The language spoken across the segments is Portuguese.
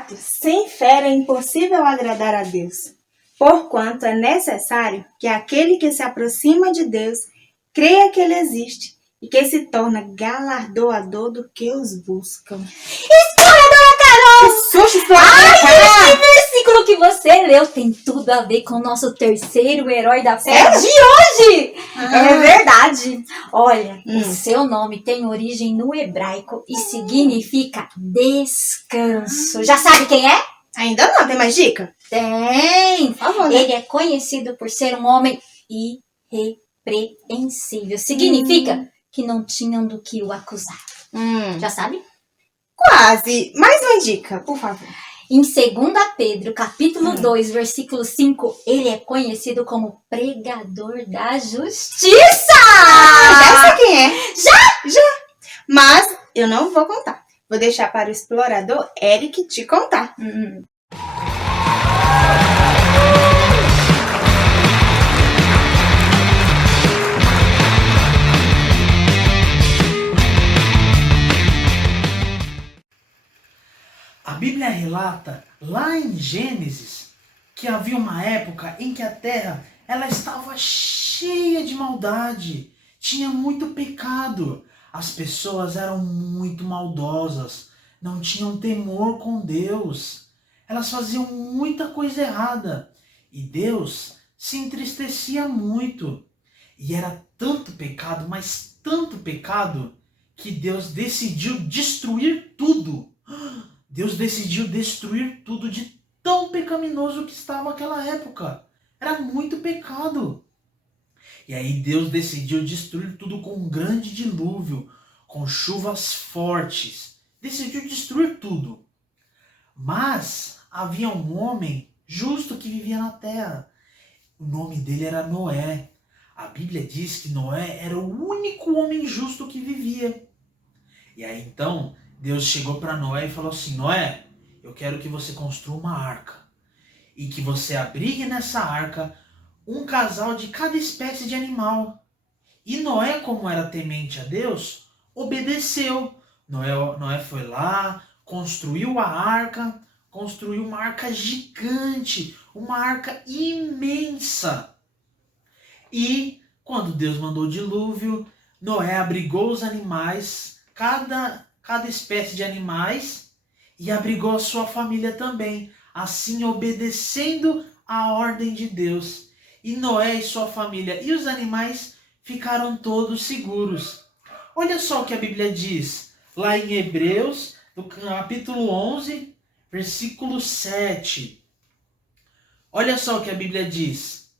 fato, sem fé era impossível agradar a Deus, porquanto é necessário que aquele que se aproxima de Deus creia que Ele existe e que se torna galardoador do que os buscam. Exploradora Carol! Que susto, exploradora Carol! Esse versículo que você leu tem tudo a ver com o nosso terceiro herói da fé de hoje! É verdade! Olha, o seu nome tem origem no hebraico e significa descanso. Já sabe quem é? Ainda não, tem mais dica? Tem! Por favor, né? Ele é conhecido por ser um homem irrepreensível. Significa que não tinham do que o acusar. Já sabe? Quase. Mais uma dica, por favor. Em 2 Pedro, capítulo 2, versículo 5, ele é conhecido como pregador da justiça! Já sei quem é. Já. Mas eu não vou contar. Vou deixar para o explorador Eric te contar. A Bíblia relata, lá em Gênesis, que havia uma época em que a terra ela estava cheia de maldade, tinha muito pecado. As pessoas eram muito maldosas, não tinham temor com Deus. Elas faziam muita coisa errada e Deus se entristecia muito. E era tanto pecado, mas tanto pecado, que Deus decidiu destruir tudo. Deus decidiu destruir tudo de tão pecaminoso que estava aquela época. Era muito pecado. E aí Deus decidiu destruir tudo com um grande dilúvio, com chuvas fortes. Decidiu destruir tudo. Mas havia um homem justo que vivia na terra. O nome dele era Noé. A Bíblia diz que Noé era o único homem justo que vivia. E aí então Deus chegou para Noé e falou assim: Noé, eu quero que você construa uma arca e que você abrigue nessa arca um casal de cada espécie de animal. E Noé, como era temente a Deus, obedeceu. Noé foi lá, construiu a arca, construiu uma arca gigante, uma arca imensa. E quando Deus mandou o dilúvio, Noé abrigou os animais, cada espécie de animais, e abrigou a sua família também, assim obedecendo a ordem de Deus. E Noé e sua família e os animais ficaram todos seguros. Olha só o que a Bíblia diz, lá em Hebreus, no capítulo 11, versículo 7. Olha só o que a Bíblia diz.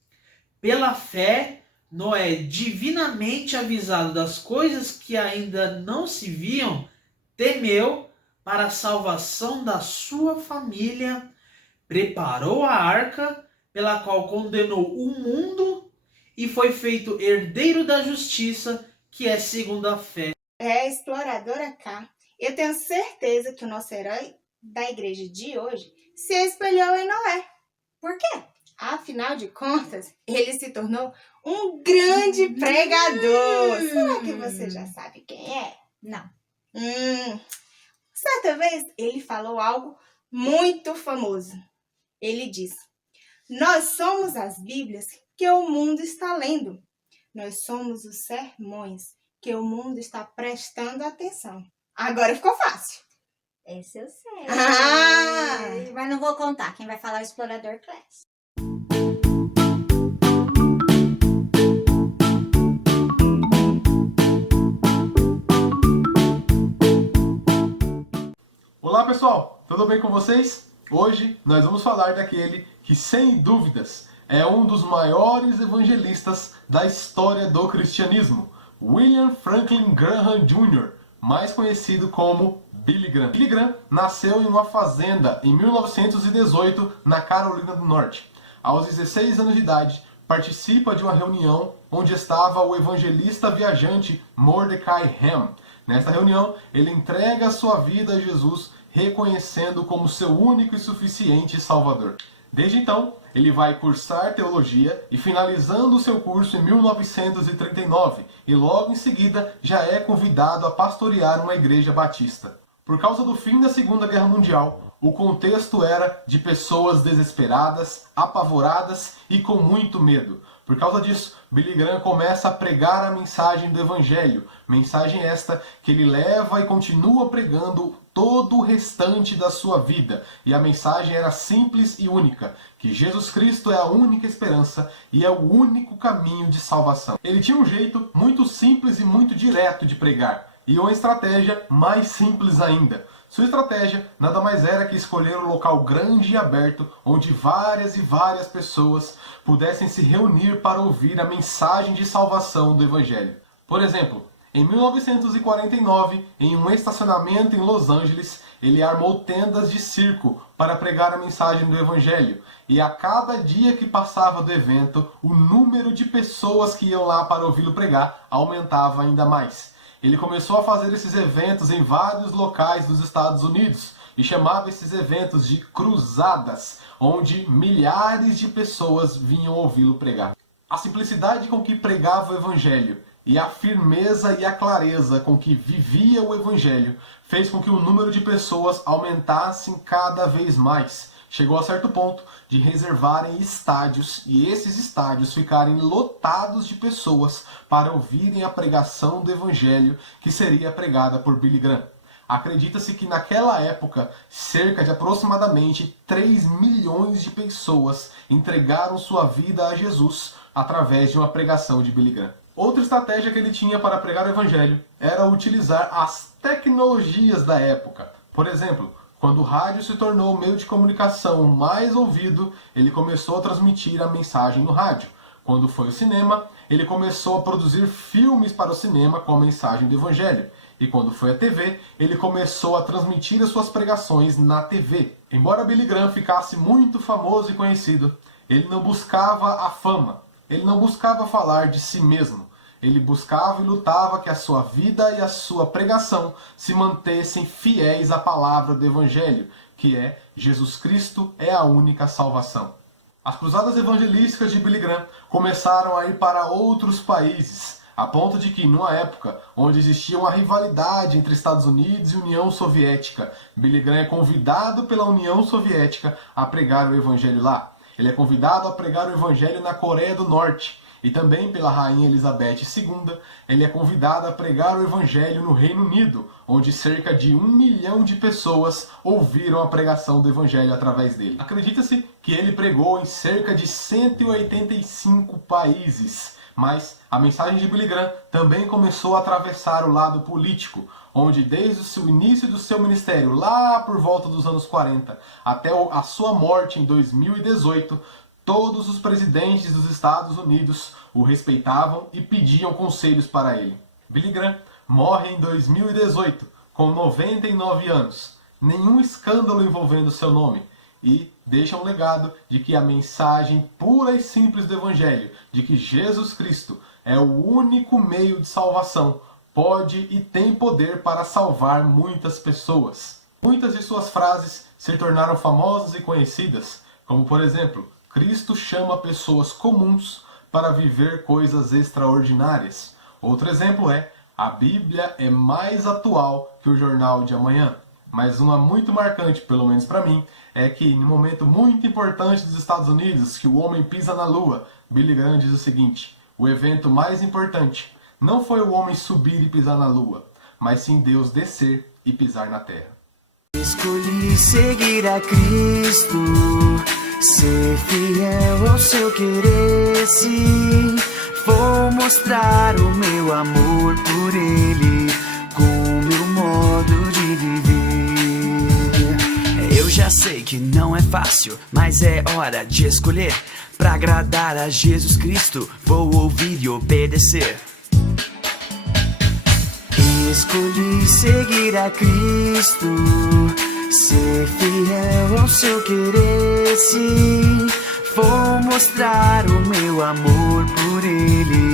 Pela fé, Noé, divinamente avisado das coisas que ainda não se viam, temeu para a salvação da sua família, preparou a arca, pela qual condenou o mundo e foi feito herdeiro da justiça, que é segundo a fé. Exploradora K, eu tenho certeza que o nosso herói da igreja de hoje se espelhou em Noé. Por quê? Afinal de contas, ele se tornou um grande pregador. Será que você já sabe quem é? Não. Certa vez, ele falou algo muito famoso. Ele disse: nós somos as Bíblias que o mundo está lendo. Nós somos os sermões que o mundo está prestando atenção. Agora ficou fácil. Esse eu sei. Ah! Mas não vou contar. Quem vai falar é o Explorador Class. Olá pessoal, tudo bem com vocês? Hoje nós vamos falar daquele que sem dúvidas é um dos maiores evangelistas da história do cristianismo, William Franklin Graham Jr., mais conhecido como Billy Graham. Billy Graham nasceu em uma fazenda em 1918 na Carolina do Norte. Aos 16 anos de idade, participa de uma reunião onde estava o evangelista viajante Mordecai Ham. Nesta reunião, ele entrega a sua vida a Jesus, reconhecendo como seu único e suficiente Salvador. Desde então, ele vai cursar teologia e finalizando o seu curso em 1939, e logo em seguida já é convidado a pastorear uma igreja batista. Por causa do fim da Segunda Guerra Mundial, O contexto era de pessoas desesperadas, apavoradas e com muito medo. Por causa disso, Billy Graham começa a pregar a mensagem do Evangelho, mensagem esta que ele leva e continua pregando todo o restante da sua vida. E a mensagem era simples e única, que Jesus Cristo é a única esperança e é o único caminho de salvação. Ele tinha um jeito muito simples e muito direto de pregar, e uma estratégia mais simples ainda. Sua estratégia nada mais era que escolher um local grande e aberto, onde várias e várias pessoas pudessem se reunir para ouvir a mensagem de salvação do Evangelho. Por exemplo, em 1949, em um estacionamento em Los Angeles, ele armou tendas de circo para pregar a mensagem do Evangelho. E a cada dia que passava do evento, o número de pessoas que iam lá para ouvi-lo pregar aumentava ainda mais. Ele começou a fazer esses eventos em vários locais dos Estados Unidos e chamava esses eventos de cruzadas, onde milhares de pessoas vinham ouvi-lo pregar. A simplicidade com que pregava o Evangelho e a firmeza e a clareza com que vivia o Evangelho fez com que o número de pessoas aumentasse cada vez mais. Chegou a certo ponto de reservarem estádios e esses estádios ficarem lotados de pessoas para ouvirem a pregação do Evangelho que seria pregada por Billy Graham. Acredita-se que naquela época, cerca de aproximadamente 3 milhões de pessoas entregaram sua vida a Jesus através de uma pregação de Billy Graham. Outra estratégia que ele tinha para pregar o Evangelho era utilizar as tecnologias da época. Por exemplo, quando o rádio se tornou o meio de comunicação mais ouvido, ele começou a transmitir a mensagem no rádio. Quando foi o cinema, ele começou a produzir filmes para o cinema com a mensagem do Evangelho. E quando foi a TV, ele começou a transmitir as suas pregações na TV. Embora Billy Graham ficasse muito famoso e conhecido, ele não buscava a fama, ele não buscava falar de si mesmo. Ele buscava e lutava que a sua vida e a sua pregação se mantessem fiéis à palavra do Evangelho, que é Jesus Cristo é a única salvação. As cruzadas evangelísticas de Billy Graham começaram a ir para outros países, a ponto de que, numa época onde existia uma rivalidade entre Estados Unidos e União Soviética, Billy Graham é convidado pela União Soviética a pregar o Evangelho lá. Ele é convidado a pregar o Evangelho na Coreia do Norte. E também pela Rainha Elizabeth II, ele é convidado a pregar o Evangelho no Reino Unido, onde cerca de 1 milhão de pessoas ouviram a pregação do Evangelho através dele. Acredita-se que ele pregou em cerca de 185 países, mas a mensagem de Billy Graham também começou a atravessar o lado político, onde desde o início do seu ministério, lá por volta dos anos 40, até a sua morte em 2018, todos os presidentes dos Estados Unidos o respeitavam e pediam conselhos para ele. Billy Graham morre em 2018, com 99 anos. Nenhum escândalo envolvendo seu nome. E deixa um legado de que a mensagem pura e simples do Evangelho, de que Jesus Cristo é o único meio de salvação, pode e tem poder para salvar muitas pessoas. Muitas de suas frases se tornaram famosas e conhecidas, como por exemplo, Cristo chama pessoas comuns para viver coisas extraordinárias. Outro exemplo é, a Bíblia é mais atual que o jornal de amanhã. Mas uma muito marcante, pelo menos para mim, é que no momento muito importante dos Estados Unidos, que o homem pisa na Lua, Billy Graham diz o seguinte: o evento mais importante não foi o homem subir e pisar na Lua, mas sim Deus descer e pisar na Terra. Escolhi seguir a Cristo, ser fiel ao seu querer, sim. Vou mostrar o meu amor por Ele, com o meu modo de viver. Eu já sei que não é fácil, mas é hora de escolher. Pra agradar a Jesus Cristo, vou ouvir e obedecer. Escolhi seguir a Cristo, ser fiel ao seu querer, sim. Vou mostrar o meu amor por Ele,